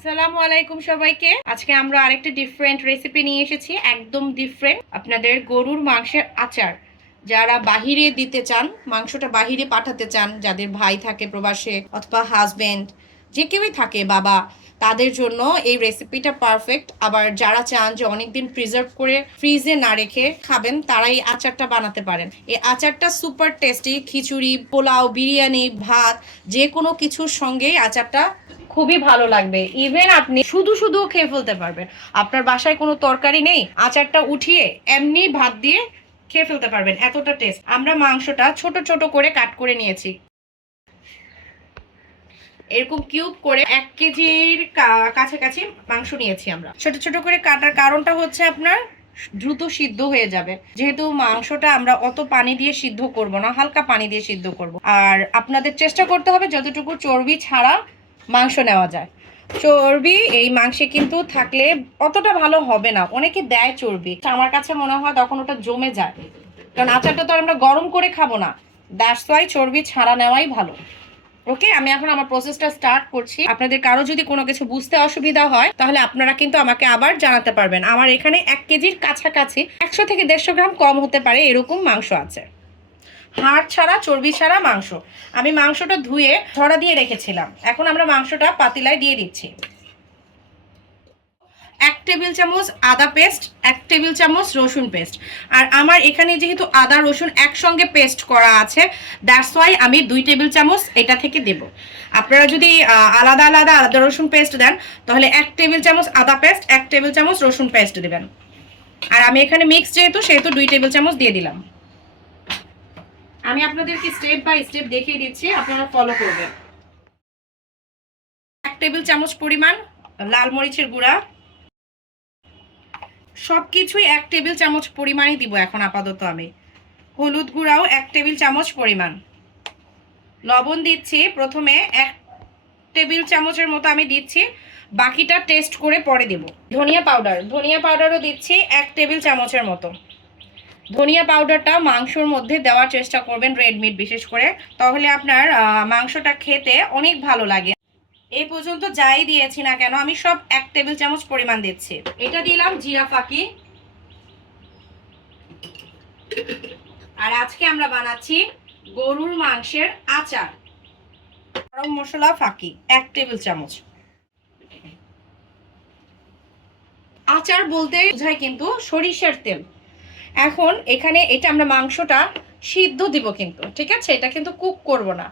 আসসালামু আলাইকুম সবাইকে। আজকে আমরা আরেকটা ডিফারেন্ট রেসিপি নিয়ে এসেছি, একদম ডিফারেন্ট। আপনাদের গরুর মাংসের আচার যারা বাহিরে দিতে চান, মাংসটা বাহিরে পাঠাতে চান, যাদের ভাই থাকে প্রবাসে অথবা হাজবেন্ড, যে কেউই থাকে, বাবা, তাদের জন্য এই রেসিপিটা পারফেক্ট। আবার যারা চান যে অনেকদিন প্রিজার্ভ করে ফ্রিজে না রেখে খাবেন, তারা এই আচারটা বানাতে পারেন। এই আচারটা সুপার টেস্টি। খিচুড়ি, পোলাও, বিরিয়ানি, ভাত, যে কোনো কিছুর সঙ্গেই আচারটা খুবই ভালো লাগবে। ইভেন আপনি শুধু শুধু খেয়ে ফেলতে পারবেন। আপনার বাসায় কোনো তরকারি নেই, আচারটা উঠিয়ে এমনি ভাত দিয়ে খেয়ে ফেলতে পারবেন, এতটা টেস্ট। আমরা মাংসটা ছোট ছোট করে কাট করে নিয়েছি, এরকম কিউব করে 1 কেজির কাছাকাছি মাংস নিয়েছি। আমরা ছোট ছোট করে কাটার কারণটা হচ্ছে আপনার দ্রুত সিদ্ধ হয়ে যাবে, যেহেতু মাংসটা আমরা অত পানি দিয়ে সিদ্ধ করব না, হালকা পানি দিয়ে সিদ্ধ করব। আর আপনাদের চেষ্টা করতে হবে যতটুকু চর্বি ছাড়া মাংস নেওয়া যায়। চর্বি এই মাংসে কিন্তু থাকলে অতটা ভালো হবে না, অনেকে দেয় চর্বি, আমার কাছে মনে হয় তখন ওটা জমে যায়, কারণ আচারটা তো আমরা গরম করে খাবো না। দ্যাটস ওয়াই চর্বি ছাড়া নেওয়াই ভালো। ওকে, আমি এখন আমার প্রসেসটা স্টার্ট করছি। আপনাদের কারো যদি কোনো কিছু বুঝতে অসুবিধা হয় তাহলে আপনারা কিন্তু আমাকে আবার জানাতে পারবেন। আমার এখানে 1 কেজির কাছাকাছি, 100 থেকে 150 গ্রাম কম হতে পারে, এরকম মাংস আছে, হাড় ছাড়া, চর্বি ছাড়া মাংস। আমি মাংসটা ধুয়ে ঝরা দিয়ে রেখেছিলাম। এখন আমরা মাংসটা পাতিলায় দিয়ে দিচ্ছি। 1 টেবিল চামচ আদা পেস্ট, 1 টেবিল চামচ রসুন পেস্ট। আর আমার এখানে যেহেতু আদা রসুন একসঙ্গে পেস্ট করা আছে, দ্যাটস ওয়াই আমি 2 টেবিল চামচ এটা থেকে দেব। আপনারা যদি আলাদা আলাদা আদা রসুন পেস্ট দেন তাহলে 1 টেবিল চামচ আদা পেস্ট, 1 টেবিল চামচ রসুন পেস্ট দেবেন। আর আমি এখানে মিক্স যেহেতু, সেহেতু 2 টেবিল চামচ দিয়ে দিলাম। আমি আপনাদেরকে স্টেপ বাই স্টেপ দেখিয়ে দিচ্ছি, আপনারা ফলো করবেন। 1 টেবিল চামচ পরিমাণ লাল মরিচের গুঁড়া, সবকিছুই 1 টেবিল চামচ পরিমাণই দিব এখন আপাতত আমি। হলুদ গুঁড়াও 1 টেবিল চামচ পরিমাণ। লবণ দিচ্ছি প্রথমে 1 টেবিল চামচের মতো আমি দিচ্ছি, বাকিটা টেস্ট করে পরে দেব। ধনিয়া পাউডারও দিচ্ছি 1 টেবিল চামচের মতো। ধনিয়া পাউডারটা মাংসর মধ্যে দেওয়ার চেষ্টা করবেন, রেড মিট বিশেষ করে, তাহলে আপনার মাংসটা খেতে অনেক ভালো লাগে। এই পর্যন্ত যাই দিয়েছি না কেন আমি সব 1 টেবিল চামচ পরিমাণ দিচ্ছি। এটা দিলাম জিরা ফাঁকি। আর আজকে আমরা বানাচ্ছি গরুর মাংসের আচার। গরম মশলা ফাঁকি 1 টেবিল চামচ। আচার বলতে বোঝায় কিন্তু সরিষার তেল। এখন এখানে এটা আমরা মাংসটা সিদ্ধ দিব কিন্তু, ঠিক আছে, এটা কিন্তু কুক করব না।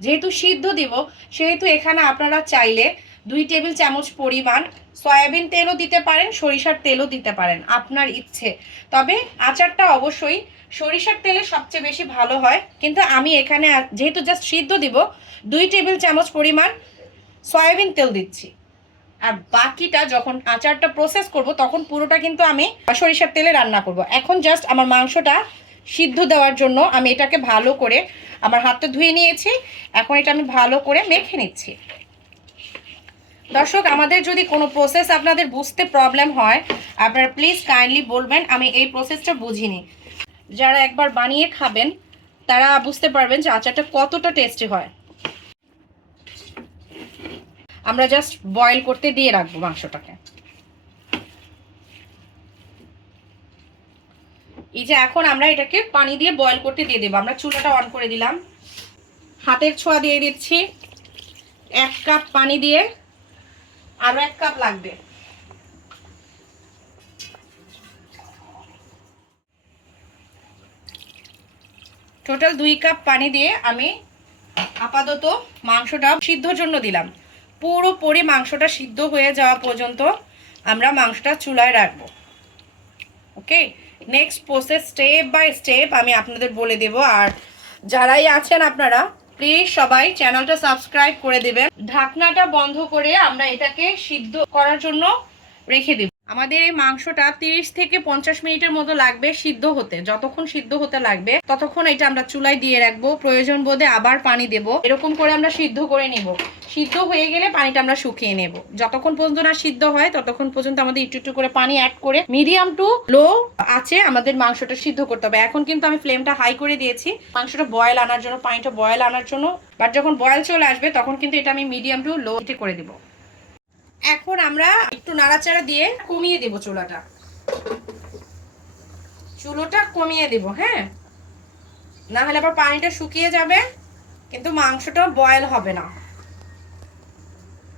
যেহেতু সিদ্ধ দিব সেহেতু এখানে আপনারা চাইলে 2 টেবিল চামচ পরিমাণ সয়াবিন তেলও দিতে পারেন, সরিষার তেলও দিতে পারেন, আপনার ইচ্ছে। তবে আচারটা অবশ্যই সরিষার তেলে সবচেয়ে বেশি ভালো হয়, কিন্তু আমি এখানে যেহেতু জাস্ট সিদ্ধ দিব 2 টেবিল চামচ পরিমাণ সয়াবিন তেল দিচ্ছি। আর বাকিটা যখন আচারটা প্রসেস করব তখন পুরোটা কিন্তু আমি সরিষার তেলে রান্না করব। এখন জাস্ট আমার মাংসটা সিদ্ধ দেওয়ার জন্য আমি এটাকে ভালো করে, আমার হাতটা ধুয়ে নিয়েছি, এখন এটা আমি ভালো করে মেখে নিচ্ছি। দর্শক, আমাদের যদি কোনো প্রসেস আপনাদের বুঝতে প্রবলেম হয় আপনারা প্লিজ কাইন্ডলি বলবেন, আমি এই প্রসেসটা বুঝিনি। যারা একবার বানিয়ে খাবেন তারা বুঝতে পারবেন যে আচারটা কতটা টেস্টি হয়। আমরা জাস্ট বয়েল করতে দিয়ে রাখবো মাংসটাকে। এই যে এখন আমরা এটাকে পানি দিয়ে বয়েল করতে দিয়ে দেবো। আমরা চুলাটা অন করে দিলাম, হাতের ছোঁয়া দিয়ে দিচ্ছি 1 কাপ পানি দিয়ে, আরো 1 কাপ লাগবে। টোটাল 2 কাপ পানি দিয়ে আমি আপাতত মাংসটা সিদ্ধর জন্য দিলাম। পুরোপুরি মাংসটা সিদ্ধ হয়ে যাওয়া পর্যন্ত আমরা মাংসটা চুলায় রাখবো। Okay, next process step by step আমি আপনাদের বলে দেব। আর যারাই আছেন আপনারা প্লিজ সবাই চ্যানেলটা সাবস্ক্রাইব করে দেবেন। ঢাকনাটা বন্ধ করে আমরা এটাকে সিদ্ধ করার জন্য রেখে দেব। আমাদের এই মাংসটা 30 থেকে 50 মিনিটের মতো লাগবে সিদ্ধ হতে। যতক্ষণ সিদ্ধ হতে লাগবে ততক্ষণ এটা আমরা চুলায় দিয়ে রাখবো, প্রয়োজন বোধে আবার পানি দেব, এরকম করে আমরা সিদ্ধ করে নিব। সিদ্ধ হয়ে গেলে পানিটা আমরা শুকিয়ে নেব। যতক্ষণ পর্যন্ত না সিদ্ধ হয় ততক্ষণ পর্যন্ত আমাদের একটু একটু করে পানি অ্যাড করে মিডিয়াম টু লো আছে আমাদের মাংসটা সিদ্ধ করতে হবে। এখন কিন্তু আমি ফ্লেমটা হাই করে দিয়েছি মাংসটা বয়েল আনার জন্য, পানিটা বয়েল আনার জন্য। বাট যখন বয়েল চলে আসবে তখন কিন্তু এটা আমি মিডিয়াম টু লো হিটে করে দিব। এখন আমরা একটু নাড়াচাড়া দিয়ে কমিয়ে দেব চুলোটা কমিয়ে দেব। হ্যাঁ, না হলে আবার পানিটা শুকিয়ে যাবে, কিন্তু মাংসটা বয়েল হবে না।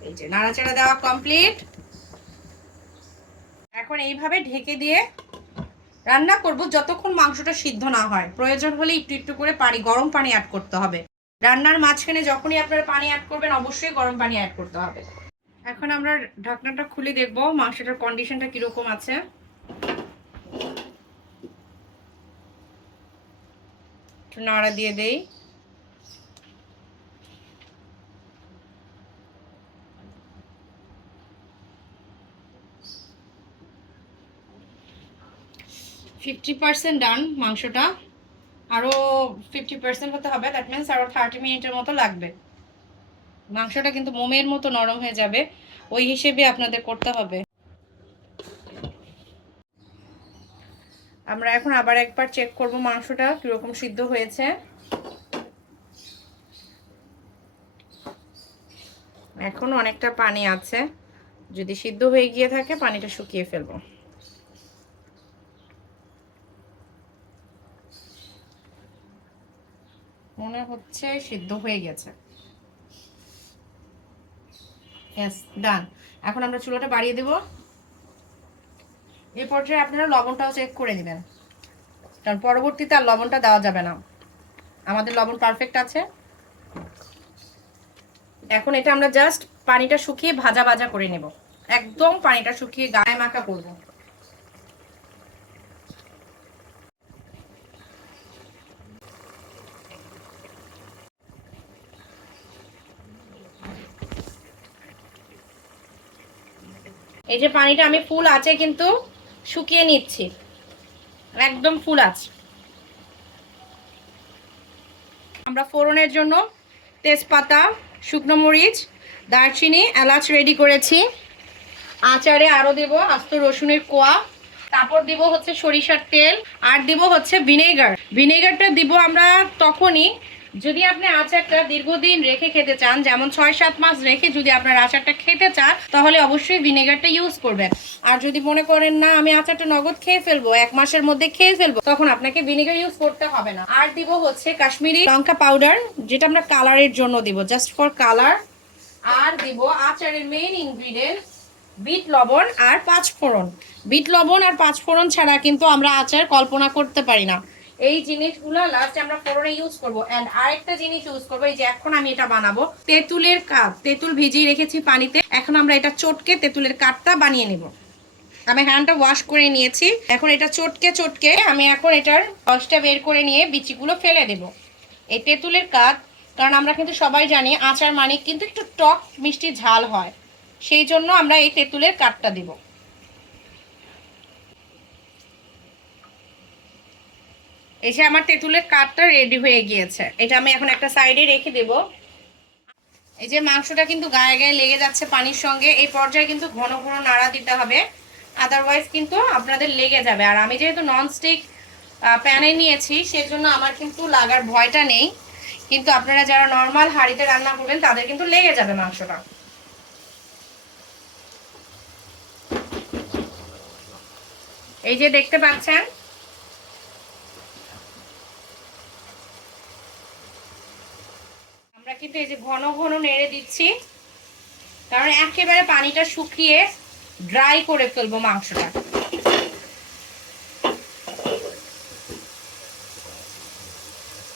এই যে নাড়াচাড়া দেওয়া কমপ্লিট। এখন এইভাবে ঢেকে দিয়ে রান্না করব যতক্ষণ মাংসটা সিদ্ধ না হয়। প্রয়োজন হলে একটু একটু করে গরম পানি অ্যাড করতে হবে। রান্নার মাঝখানে যখনই আপনারা পানি অ্যাড করবেন অবশ্যই গরম পানি অ্যাড করতে হবে। এখন আমরা ঢাকনাটা খুলে দেখব মাংসটার কন্ডিশনটা কিরকম আছে। একটু নাড়া দিয়ে দেই। $50% ডান মাংসটা, আরও 50% হতে হবে। দ্যাট মিনস আরও 30 মিনিটের মতো লাগবে। মাংসটা কিন্তু মোমের মতো নরম হয়ে যাবে, ওই হিসেবে আপনাদের করতে হবে। আমরা এখন আবার একবার চেক করব মাংসটা কিরকম সিদ্ধ হয়েছে। এখন অনেকটা পানি আছে, যদি সিদ্ধ হয়ে গিয়ে থাকে পানিটা শুকিয়ে ফেলবো। মনে হচ্ছে সিদ্ধ হয়ে গেছে। ইয়েস, ডান। এখন আমরা চুলাটা বাড়িয়ে দেব। এই পর্যায়ে আপনারা লবণটাও চেক করে নেবেন, কারণ পরবর্তীতে আর লবণটা দেওয়া যাবে না। আমাদের লবণ পারফেক্ট আছে। এখন এটা আমরা জাস্ট পানিটা শুকিয়ে ভাজা ভাজা করে নেব। একদম পানিটা শুকিয়ে গায়ে মাখা করব। এই যে পানিটা আমি ফুল আছে কিন্তু শুকিয়ে নিচ্ছি, একদম ফুল আছে। আমরা ফোড়নের জন্য তেজপাতা, শুকনো মরিচ, দারচিনি, এলাচ রেডি করেছি। আচারে আরও দেব আস্ত রসুনের কোয়া, তারপর দিব হচ্ছে সরিষার তেল, আর দিব হচ্ছে ভিনেগার। ভিনেগারটা দিব আমরা তখনই যদি আপনি আচারটা দীর্ঘদিন রেখে খেতে চান, যেমন 6-7 মাস রেখে যদি আপনার আচারটা খেতে চান তাহলে অবশ্যই ভিনেগারটা ইউজ করবেন। আর যদি মনে করেন না আমি আচারটা নগদ খেয়ে ফেলবো, 1 মাসের মধ্যে খেয়ে ফেলবো, তখন আপনাকে ভিনেগার ইউজ করতে হবে না। আর দিব হচ্ছে কাশ্মীরি লঙ্কা পাউডার, যেটা আমরা কালারের জন্য দিব, জাস্ট ফর কালার। আর দিব আচারের মেইন ইনগ্রিডিয়েন্ট বিট লবণ আর 5 ফোড়ন। বিট লবণ আর 5 ফোড়ন ছাড়া কিন্তু আমরা আচার কল্পনা করতে পারি না। এই জিনিসগুলো লাস্টে আমরা ফোড়নে ইউজ করব। এন্ড আরেকটা জিনিস ইউজ করব, এই যে এখন আমি এটা বানাবো তেঁতুলের কাঠ। তেঁতুল ভিজিয়ে রেখেছি পানিতে, এখন আমরা এটা চটকে তেঁতুলের কাঠটা বানিয়ে নেব। আমি হ্যান্ডটা ওয়াশ করে নিয়েছি। এখন এটা চটকে আমি এখন এটার রসটা বের করে নিয়ে বিচিগুলো ফেলে দেব। এই তেঁতুলের কাঠ, কারণ আমরা কিন্তু সবাই জানি আচার মানে কিন্তু একটু টক মিষ্টি ঝাল হয়, সেই জন্য আমরা এই তেঁতুলের কাঠটা দিব। এই যে আমার তেঁতুলের কাঠটা রেডি হয়ে গিয়েছে, এটা আমি এখন একটা সাইডে রেখে দেব। এই যে মাংসটা কিন্তু গায়ে গায়ে লেগে যাচ্ছে পানির সঙ্গে, এই পর্যায়ে কিন্তু ঘন ঘন নাড়া দিতে হবে, আদারওয়াইজ কিন্তু আপনাদের লেগে যাবে। আর আমি যেহেতু ননস্টিক প্যানে নিয়েছি সেজন্য আমার কিন্তু লাগার ভয়টা নেই, কিন্তু আপনারা যারা নর্মাল হাঁড়িতে রান্না করবেন তাদের কিন্তু লেগে যাবে মাংসটা। এই যে দেখতে পাচ্ছেন আমরা কিন্তু এই যে ঘন ঘন নেড়ে দিচ্ছি, কারণ একেবারে পানিটা শুকিয়ে ড্রাই করে ফেলবো মাংসটা।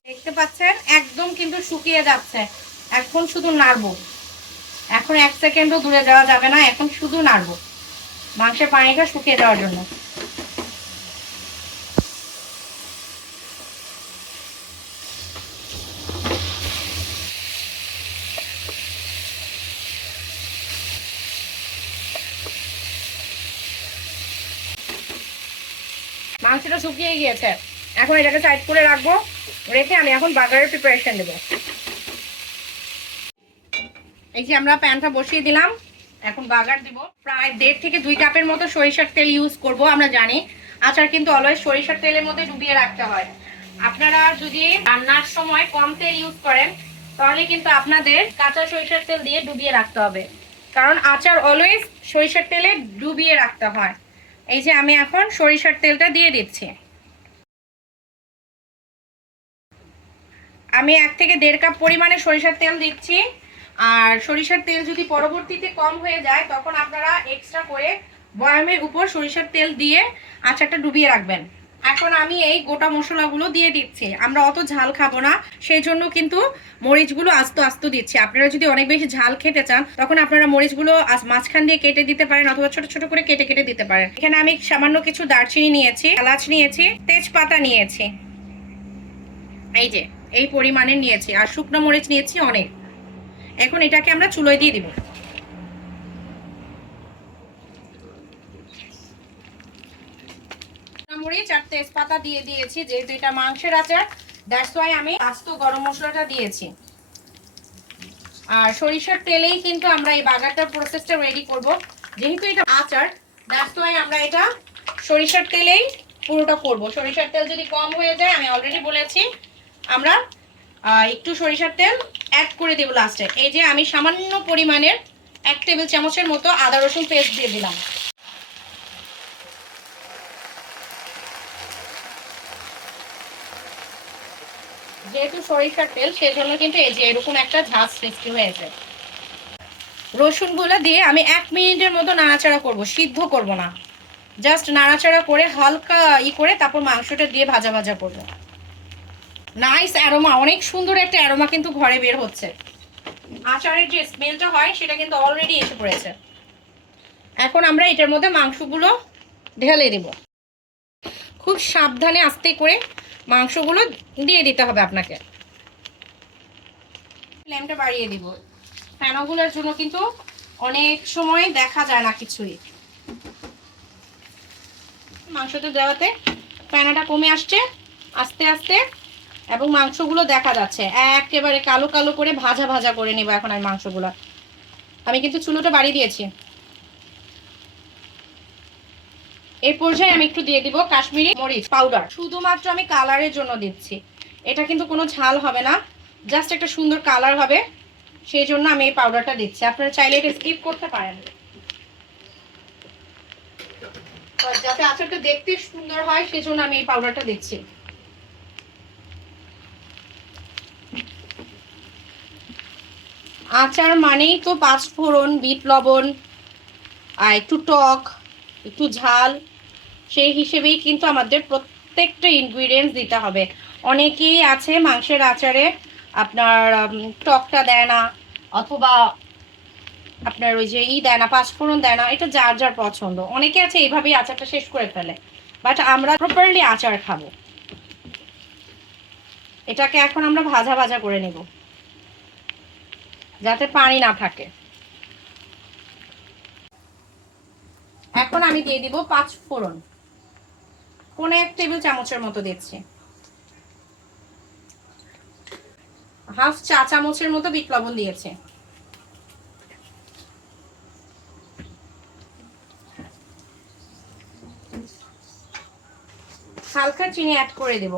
দেখতে পাচ্ছেন একদম কিন্তু শুকিয়ে যাচ্ছে। এখন শুধু নাড়বো, এখন 1 সেকেন্ডও দূরে যাওয়া যাবে না, এখন শুধু নাড়বো মাংসের পানিটা শুকিয়ে যাওয়ার জন্য। মাংসটা শুকিয়ে গিয়েছে, এখন এটাকে সাইড করে রাখবো। রেখে আমি এখন বার্গারের প্রিপারেশন দেবো। এই যে আমরা প্যানটা বসিয়ে দিলাম, এখন বার্গার দিব। প্রায় 1.5 থেকে 2 কাপের মতো সরিষার তেল ইউজ করব। আমরা জানি আচার কিন্তু অলওয়েজ সরিষার তেলের মধ্যে ডুবিয়ে রাখতে হয়। আপনারা যদি রান্নার সময় কম তেল ইউজ করেন তাহলে কিন্তু আপনাদের কাঁচা সরিষার তেল দিয়ে ডুবিয়ে রাখতে হবে, কারণ আচার অলওয়েজ সরিষার তেলে ডুবিয়ে রাখতে হয়। এই যে আমি এখন সরিষার তেলটা দিয়ে দিচ্ছি। আমি 1 থেকে 1.5 কাপ পরিমাণে সরিষার তেল দিচ্ছি। আর সরিষার তেল যদি পরবর্তীতে কম হয়ে যায় তখন আপনারা এক্সট্রা করে বয়ামের উপর সরিষার তেল দিয়ে আচারটা ডুবিয়ে রাখবেন। এখন আমি এই গোটা মশলাগুলো দিয়ে দিচ্ছি। আমরা অত ঝাল খাবো না, সেই জন্য কিন্তু মরিচগুলো আস্তে আস্তে দিচ্ছি। আপনারা যদি অনেক বেশি ঝাল খেতে চান তখন আপনারা মরিচগুলো মাঝখান দিয়ে কেটে দিতে পারেন অথবা ছোট ছোট করে কেটে কেটে দিতে পারেন। এখানে আমি সামান্য কিছু দারচিনি নিয়েছি, এলাচ নিয়েছি, তেজপাতা নিয়েছি, এই যে এই পরিমাণে নিয়েছি, আর শুকনো মরিচ নিয়েছি অনেক। এখন এটাকে আমরা চুলোয় দিয়ে দিব। মরিচ আর তেজপাতা দিয়ে দিয়েছি, যেহেতু এটা মাংসের আচার দ্যাটস ওয়াই আমি আস্ত গরম মশলাটা দিয়েছি। আর সরিষার তেলেই কিন্তু আমরা এই বাগারটার প্রসেসটা রেডি করব। যেহেতু এটা আচার দ্যাটস ওয়াই আমরা এটা সরিষার তেলেই পুরোটা করব। সরিষার তেল যদি কম হয়ে যায়, আমি অলরেডি বলেছি, আমরা একটু সরিষার তেল অ্যাড করে দেব লাস্টে। এই যে আমি সামান্য পরিমাণের 1 টেবিল চামচের মতো আদা রসুন পেস্ট দিয়ে দিলাম। যেহেতু সরিষার তেল সেজন্য কিন্তু এই যে এরকম একটা ঝাঁজ সৃষ্টি হয়েছে। রসুনগুলো দিয়ে আমি 1 মিনিটের মতো নাড়াচাড়া করব, সিদ্ধ করব না, জাস্ট নাড়াচাড়া করে হালকা করে তারপর মাংসটা দিয়ে ভাজা ভাজা করব। নাইস অ্যারোমা, অনেক সুন্দর একটা অ্যারোমা কিন্তু ঘরে বের হচ্ছে। আচারের যে স্মেলটা হয় সেটা কিন্তু অলরেডি এসে পড়েছে। এখন আমরা এটার মধ্যে মাংসগুলো ঢেলে দেব। খুব সাবধানে আস্তে করে মাংসগুলো দিয়ে দিতে হবে আপনাকে। ফ্লেমটা বাড়িয়ে দিব, ফেনাগুলোর জন্য কিন্তু অনেক সময় দেখা যায় না কিছুই। মাংসটা দেওয়াতে ফেনাটা কমে আসছে আস্তে আস্তে, এবং মাংসগুলো দেখা যাচ্ছে একেবারে কালো কালো করে ভাজা ভাজা করে নেব। এখন আমি মাংসগুলো, আমি কিন্তু চুলোটা বাড়িয়ে দিয়েছি। এই পর্যায়ে আমি একটু দিয়ে দিব কাশ্মীরি মরিচ পাউডার, শুধুমাত্র আমি কালারের জন্য দিচ্ছি। এটা কিন্তু কোনো ঝাল হবে না, জাস্ট একটা সুন্দর কালার হবে, সেই জন্য আমি এই পাউডারটা দিচ্ছি। আপনারা চাইলে এটা স্কিপ করতে পারেন, যাতে আচারটা দেখতে সুন্দর হয় সেই জন্য আমি এই পাউডারটা দিচ্ছি। আচার মানেই তো 5 ফোড়ন, বিট লবণ, আর একটু টক, একটু ঝাল, সেই হিসেবেই কিন্তু আমাদের প্রত্যেকটা ইনগ্রিডিয়েন্টস দিতে হবে। অনেকেই আছে মাংসের আচারে আপনার টকটা দেয় না, অথবা আপনার ওই যে দেয় না, 5 ফোড়ন দেয় না, এটা যার যার পছন্দ। অনেকে আছে এইভাবেই আচারটা শেষ করে ফেলে, বাট আমরা প্রপারলি আচার খাবো। এটাকে এখন আমরা ভাজা ভাজা করে নেব যাতে পানি না থাকে। এখন আমি দিয়ে দিব 5 ফোড়ন, 1 টেবিল চামচের মতো দিচ্ছি। হাফ চা চামচের মতো বিট লবণ দিয়েছে। হালকা চিনি অ্যাড করে দেব,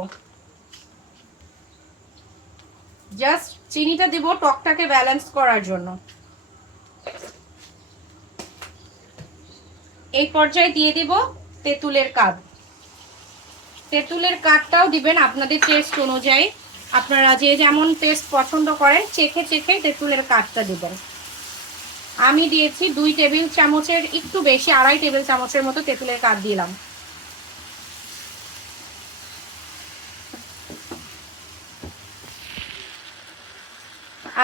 জাস্ট চিনিটা দিব টকটাকে ব্যালেন্স করার জন্য। এই পর্যায়ে দিয়ে দিব তেঁতুলের কাঠ। তেঁতুলের কাঠটাও দিবেন আপনাদের টেস্ট অনুযায়ী, আপনারা যে যেমন টেস্ট পছন্দ করেন চেখে চেখে তেঁতুলের কাঠটা দিবেন। আমি দিয়েছি 2 টেবিল চামচের একটু বেশি, 2.5 টেবিল চামচের মতো তেঁতুলের কাঠ দিলাম।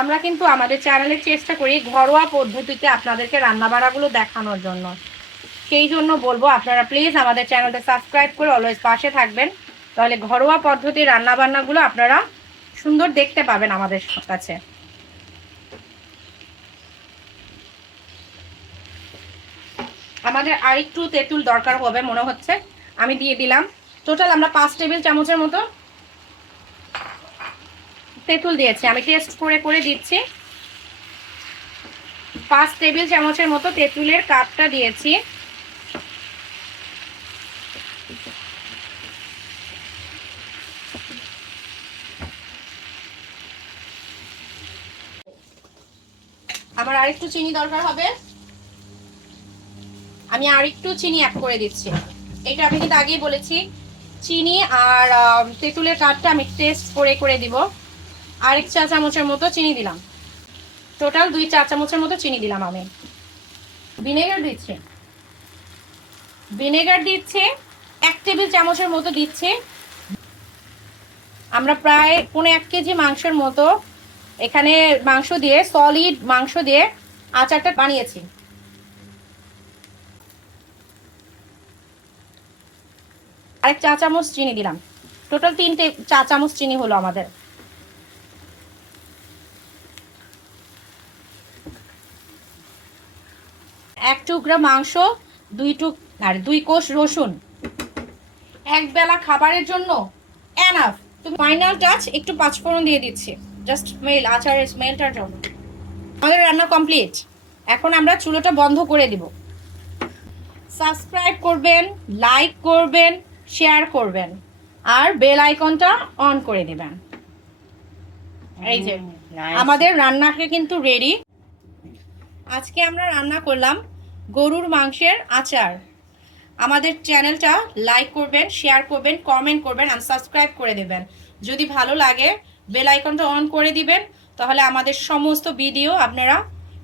আমরা কিন্তু আমাদের চ্যানেলে চেষ্টা করি ঘরোয়া পদ্ধতিতে আপনাদেরকে রান্নাবাড়াগুলো দেখানোর জন্য, সেই জন্য বলবো আপনারা প্লিজ আমাদের চ্যানেলটা সাবস্ক্রাইব করে অলওয়েজ পাশে থাকবেন, তাহলে ঘরোয়া পদ্ধতির রান্নাবান্নাগুলো আপনারা সুন্দর দেখতে পাবেন আমাদের কাছে। আমাদের আরেকটু তেঁতুল দরকার হবে মনে হচ্ছে, আমি দিয়ে দিলাম। টোটাল আমরা 5 টেবিল চামচের মতো তেঁতুল দিয়েছি, আমি টেস্ট করে করে দিচ্ছি। 5 টেবিল চামচের মতো তেঁতুলের কাঠটা দিয়েছি। আমার আরেকটু চিনি দরকার হবে, আমি আর একটু চিনি অ্যাড করে দিচ্ছি। এটা আমি কিন্তু আগেই বলেছি, চিনি আর তেঁতুলের কাঠটা আমি টেস্ট করে দিব। আরেক চা চামচের মতো চিনি দিলাম, টোটাল 2 চা চামচের মতো চিনি দিলাম। আমি ভিনেগার দিচ্ছি, 1 টেবিল চামচের মতো দিচ্ছি। আমরা প্রায় 1.5 কেজি মাংসের মতো এখানে মাংস দিয়ে, সলিড মাংস দিয়ে আচারটা বানিয়েছি। আরেক চা চামচ চিনি দিলাম, টোটাল 3 চা চামচ চিনি হলো আমাদের। এক টুকরা মাংস, 2 কোষ রসুন, এক বেলা খাবারের জন্য এনাফ। তো ফাইনাল টাচ একটু পাঁচফোড়ন দিয়ে দিচ্ছি, জাস্ট স্মেল, আচারের স্মেলটার জন্য। আমাদের রান্না কমপ্লিট। এখন আমরা চুলোটা বন্ধ করে দিব। সাবস্ক্রাইব করবেন, লাইক করবেন, শেয়ার করবেন, আর বেল আইকনটা অন করে দিবেন। এই যে আমাদের রান্নাটা কিন্তু রেডি। আজকে আমরা রান্না করলাম গরুর মাংসের আচার। আমাদের চ্যানেলটা লাইক করবেন, শেয়ার করবেন, কমেন্ট করবেন আর সাবস্ক্রাইব করে দেবেন। যদি ভালো লাগে বেল আইকনটা অন করে দিবেন, তাহলে আমাদের সমস্ত ভিডিও আপনারা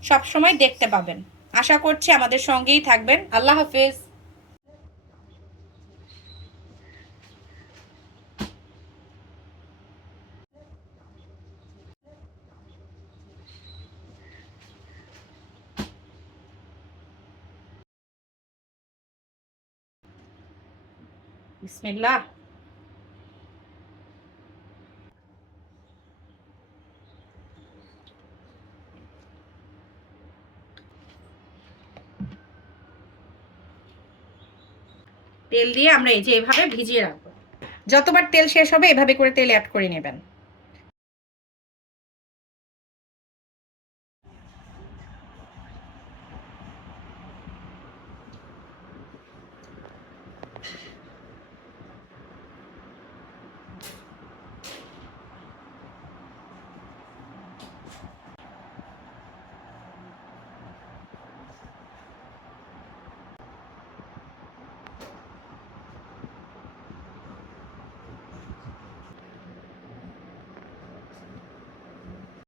সবসময় দেখতে পাবেন। আশা করছি আমাদের সঙ্গেই থাকবেন। আল্লাহ হাফেজ। বিসমিল্লাহ। তেল দিয়ে আমরা এই যে এভাবে ভিজিয়ে রাখবো। যতবার তেল শেষ হবে এভাবে করে তেল অ্যাড করে নেবেন।